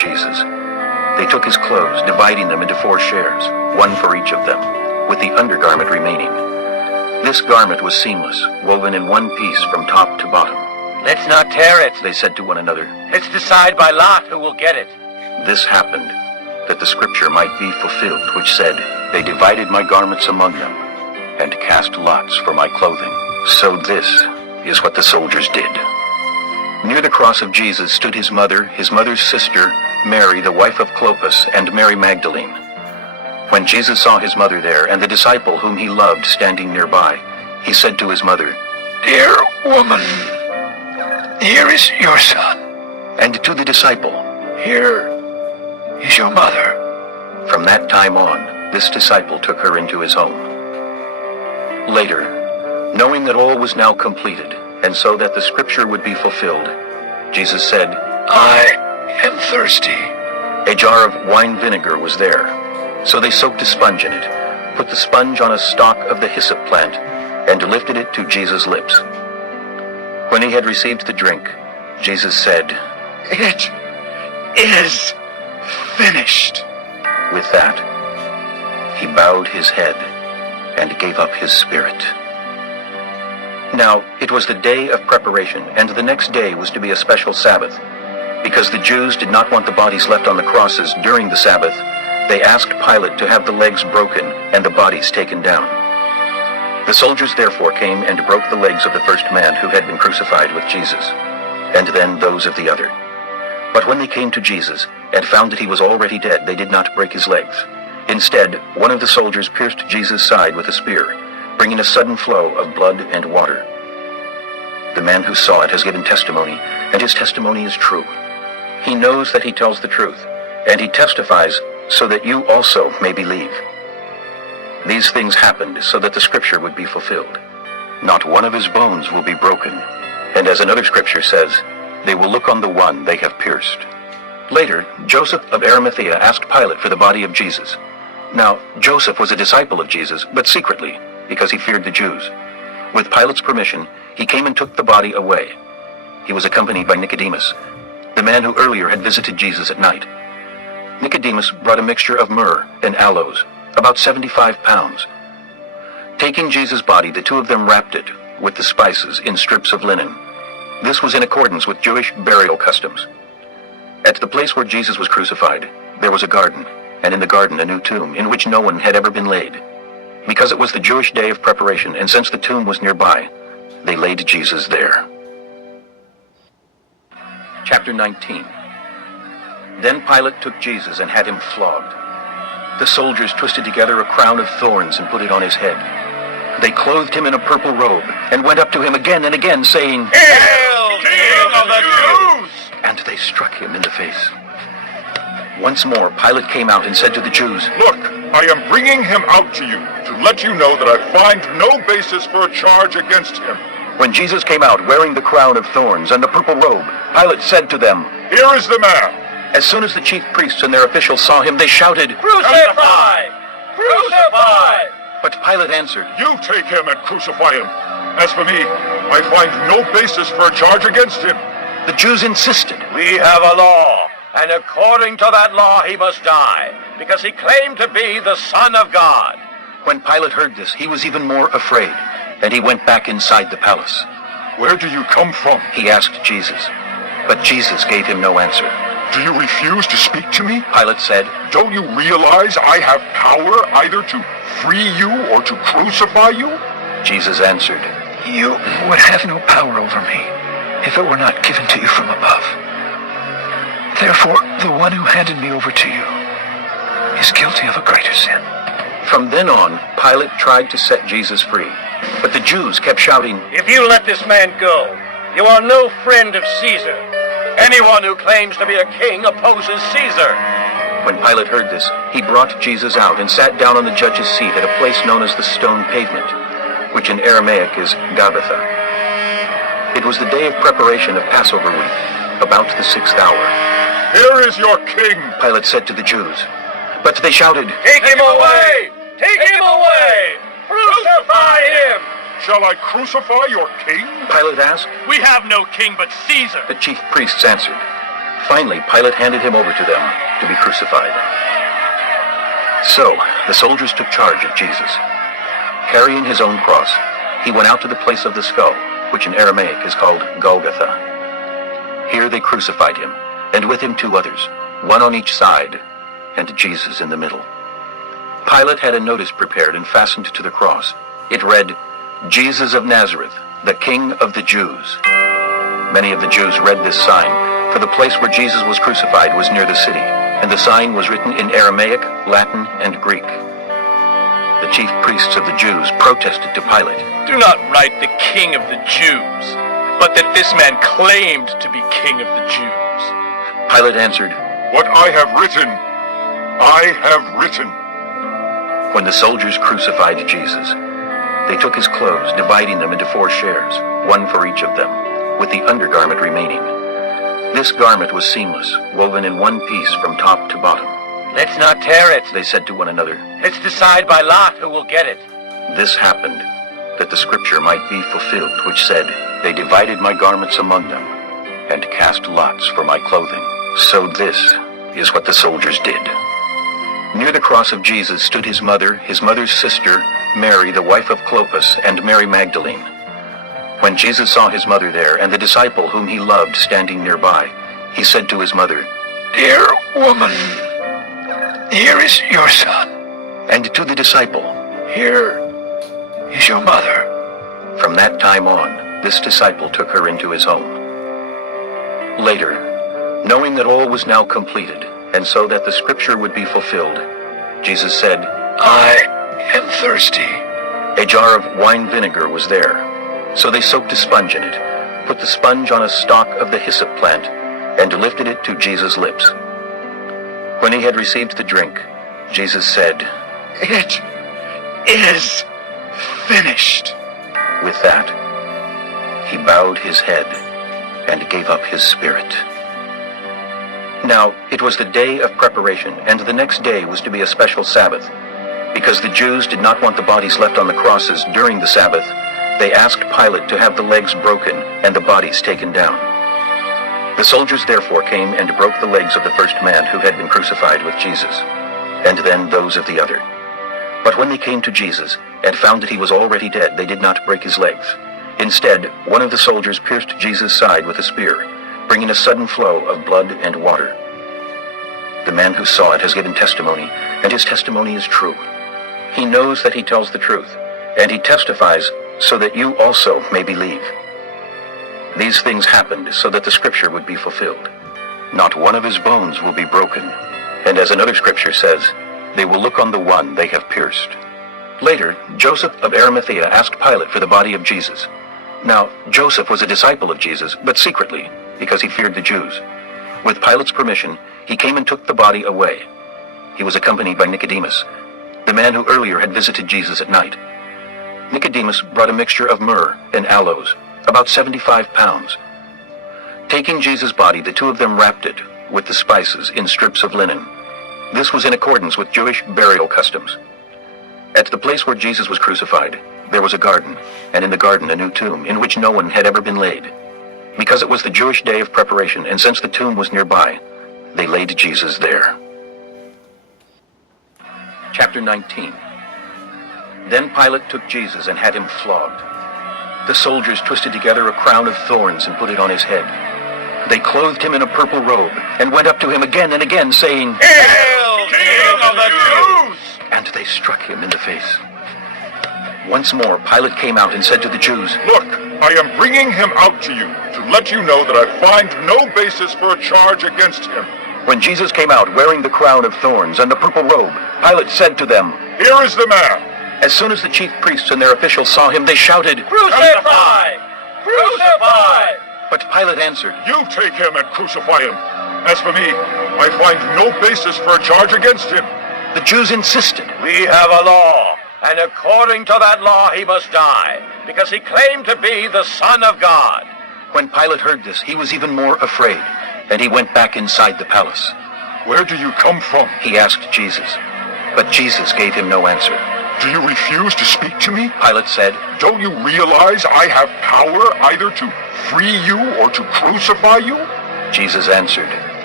Jesus. They took his clothes, dividing them into 4 shares, one for each of them, with the undergarment remaining. This garment was seamless, woven in one piece from top to bottom. Let's not tear it, They said to one another. Let's decide by lot who will get it. This happened, that the scripture might be fulfilled, which said, They divided my garments among them, and cast lots for my clothing. So this is what the soldiers did. Near the cross of Jesus stood his mother's sister, Mary, the wife of Clopas, and Mary Magdalene. When Jesus saw his mother there, and the disciple whom he loved standing nearby, he said to his mother, Dear woman, here is your son. And to the disciple, Here is your mother. From that time on, this disciple took her into his home. Later, knowing that all was now completed, and so that the scripture would be fulfilled, Jesus said, I am thirsty. A jar of wine vinegar was there. So they soaked a sponge in it, put the sponge on a stalk of the hyssop plant, and lifted it to Jesus' lips. When he had received the drink, Jesus said, It is finished. With that, he bowed his head and gave up his spirit. Now, it was the day of preparation, and the next day was to be a special Sabbath. Because the Jews did not want the bodies left on the crosses during the Sabbath, they asked Pilate to have the legs broken and the bodies taken down. The soldiers therefore came and broke the legs of the first man who had been crucified with Jesus, and then those of the other. But when they came to Jesus and found that he was already dead, they did not break his legs. Instead, one of the soldiers pierced Jesus' side with a spear, bringing a sudden flow of blood and water. The man who saw it has given testimony, and his testimony is true. He knows that he tells the truth, and he testifies so that you also may believe. These things happened so that the scripture would be fulfilled. Not one of his bones will be broken. And as another scripture says, they will look on the one they have pierced. Later, Joseph of Arimathea asked Pilate for the body of Jesus. Now, Joseph was a disciple of Jesus, but secretly, because he feared the Jews. With Pilate's permission, he came and took the body away. He was accompanied by Nicodemus, the man who earlier had visited Jesus at night. Nicodemus brought a mixture of myrrh and aloes, about 75 pounds. Taking Jesus' body, the two of them wrapped it with the spices in strips of linen. This was in accordance with Jewish burial customs. At the place where Jesus was crucified, there was a garden, and in the garden a new tomb, in which no one had ever been laid. Because it was the Jewish day of preparation, and since the tomb was nearby, they laid Jesus there. Chapter 19. Then Pilate took Jesus and had him flogged. The soldiers twisted together a crown of thorns and put it on his head. They clothed him in a purple robe and went up to him again and again, saying, Hail, King of the Jews! And they struck him in the face. Once more Pilate came out and said to the Jews, Look, I am bringing him out to you to let you know that I find no basis for a charge against him. When Jesus came out wearing the crown of thorns and the purple robe, Pilate said to them, Here is the man. As soon as the chief priests and their officials saw him, they shouted, Crucify! Crucify! But Pilate answered, You take him and crucify him. As for me, I find no basis for a charge against him. The Jews insisted. We have a law, and according to that law he must die, because he claimed to be the Son of God. When Pilate heard this, he was even more afraid, and he went back inside the palace. Where do you come from? He asked Jesus, but Jesus gave him no answer. Do you refuse to speak to me? Pilate said, Don't you realize I have power either to free you or to crucify you? Jesus answered, You would have no power over me if it were not given to you from above. Therefore, the one who handed me over to you is guilty of a greater sin. From then on, Pilate tried to set Jesus free, but the Jews kept shouting, If you let this man go, you are no friend of Caesar. Anyone who claims to be a king opposes Caesar. When Pilate heard this, he brought Jesus out and sat down on the judge's seat at a place known as the Stone Pavement, which in Aramaic is Gabbatha. It was the day of preparation of Passover week, about the 6th hour. Here is your king. Pilate said to the Jews, but they shouted, Take him away! Take him away! Crucify him! Shall I crucify your king? Pilate asked. We have no king but Caesar. The chief priests answered, Finally, Pilate handed him over to them to be crucified. So, the soldiers took charge of Jesus. Carrying his own cross, he went out to the place of the skull, which in Aramaic is called Golgotha. Here they crucified him, and with him 2 others, one on each side, and Jesus in the middle. Pilate had a notice prepared and fastened to the cross. It read, "Jesus of Nazareth, the King of the Jews." Many of the Jews read this sign, for the place where Jesus was crucified was near the city, and the sign was written in Aramaic, Latin, and Greek. The chief priests of the Jews protested to Pilate. Do not write the King of the Jews, but that this man claimed to be King of the Jews. Pilate answered, What I have written, I have written. When the soldiers crucified Jesus, they took his clothes, dividing them into 4 shares, one for each of them, with the undergarment remaining. This garment was seamless, woven in one piece from top to bottom. Let's not tear it. They said to one another, Let's decide by lot who will get it. "This happened, that the scripture might be fulfilled, which said, 'They divided my garments among them, and cast lots for my clothing.' So this is what the soldiers did." Near the cross of Jesus stood his mother's sister, Mary, the wife of Clopas, and Mary Magdalene. When Jesus saw his mother there, and the disciple whom he loved standing nearby, he said to his mother, "Dear woman, here is your son. and to the disciple, Here is your mother." From that time on, this disciple took her into his home. Later, knowing that all was now completed, and so that the scripture would be fulfilled, Jesus said, I am thirsty. A jar of wine vinegar was there. So they soaked a sponge in it, put the sponge on a stalk of the hyssop plant, and lifted it to Jesus' lips. When he had received the drink, Jesus said, It is finished. With that, he bowed his head and gave up his spirit. Now, it was the day of preparation, and the next day was to be a special Sabbath. Because the Jews did not want the bodies left on the crosses during the Sabbath, they asked Pilate to have the legs broken and the bodies taken down. The soldiers therefore came and broke the legs of the first man who had been crucified with Jesus, and then those of the other. But when they came to Jesus and found that he was already dead, they did not break his legs. Instead, one of the soldiers pierced Jesus' side with a spear, bringing a sudden flow of blood and water. The man who saw it has given testimony, and his testimony is true. He knows that he tells the truth, and he testifies so that you also may believe. These things happened so that the scripture would be fulfilled. Not one of his bones will be broken. And as another scripture says, they will look on the one they have pierced. Later, Joseph of Arimathea asked Pilate for the body of Jesus. Now, Joseph was a disciple of Jesus, but secretly, because he feared the Jews. With Pilate's permission, he came and took the body away. He was accompanied by Nicodemus, the man who earlier had visited Jesus at night. Nicodemus brought a mixture of myrrh and aloes, about 75 pounds. Taking Jesus' body, the 2 of them wrapped it with the spices in strips of linen. This was in accordance with Jewish burial customs. At the place where Jesus was crucified, there was a garden, and in the garden a new tomb, in which no one had ever been laid. Because it was the Jewish day of preparation, and since the tomb was nearby, they laid Jesus there. Chapter 19. Then Pilate took Jesus and had him flogged. The soldiers twisted together a crown of thorns and put it on his head. They clothed him in a purple robe and went up to him again and again, saying, Hail, King of the Jews! And they struck him in the face. Once more, Pilate came out and said to the Jews, Look, I am bringing him out to you to let you know that I find no basis for a charge against him. When Jesus came out wearing the crown of thorns and the purple robe, Pilate said to them, Here is the man. As soon as the chief priests and their officials saw him, they shouted, Crucify! Crucify! But Pilate answered, You take him and crucify him. As for me, I find no basis for a charge against him. The Jews insisted. We have a law, and according to that law he must die, because he claimed to be the Son of God. When Pilate heard this, he was even more afraid, and he went back inside the palace. Where do you come from? He asked Jesus, but Jesus gave him no answer. Do you refuse to speak to me? Pilate said, Don't you realize I have power either to free you or to crucify you? Jesus answered,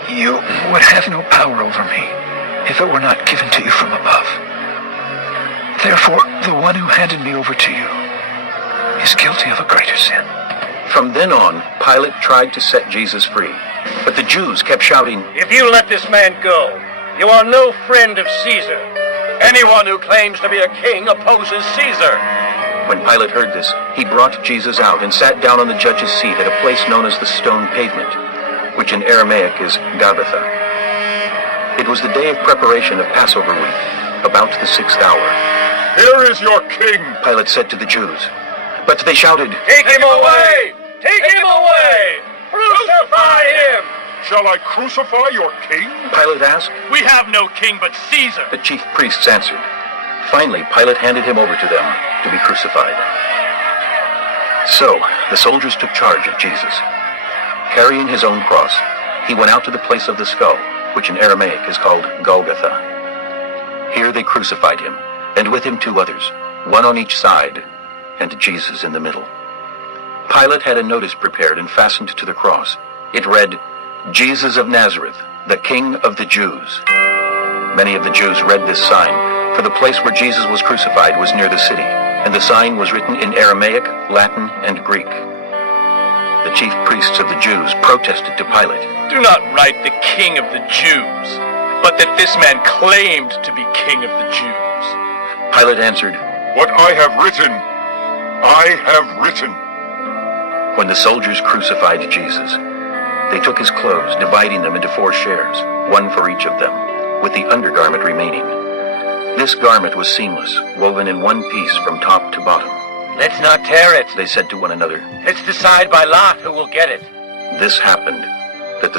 You would have no power over me if it were not given to you from above. Therefore, the one who handed me over to you is guilty of a greater sin. From then on, Pilate tried to set Jesus free, but the Jews kept shouting, If you let this man go, you are no friend of Caesar. Anyone who claims to be a king opposes Caesar. When Pilate heard this, he brought Jesus out and sat down on the judge's seat at a place known as the Stone Pavement, which in Aramaic is Gabbatha. It was the day of preparation of Passover week, about the 6th hour. Here is your king! Pilate said to the Jews, but they shouted, Take him away! Take him away! Crucify him! Shall I crucify your king? Pilate asked. We have no king but Caesar. The chief priests answered. Finally, Pilate handed him over to them to be crucified. So, the soldiers took charge of Jesus. Carrying his own cross, he went out to the place of the skull, which in Aramaic is called Golgotha. Here they crucified him, and with him 2 others, one on each side, and Jesus in the middle. Pilate had a notice prepared and fastened to the cross. It read, Jesus of Nazareth, the King of the Jews. Many of the Jews read this sign, for the place where Jesus was crucified was near the city, and the sign was written in Aramaic, Latin, and Greek. The chief priests of the Jews protested to Pilate. Do not write the king of the Jews, but that this man claimed to be king of the Jews. Pilate answered, What I have written, I have written. When the soldiers crucified Jesus, they took his clothes, dividing them into 4 shares, one for each of them, with the undergarment remaining. This garment was seamless, woven in one piece from top to bottom. Let's not tear it. They said to one another. Let's decide by lot who will get it. This happened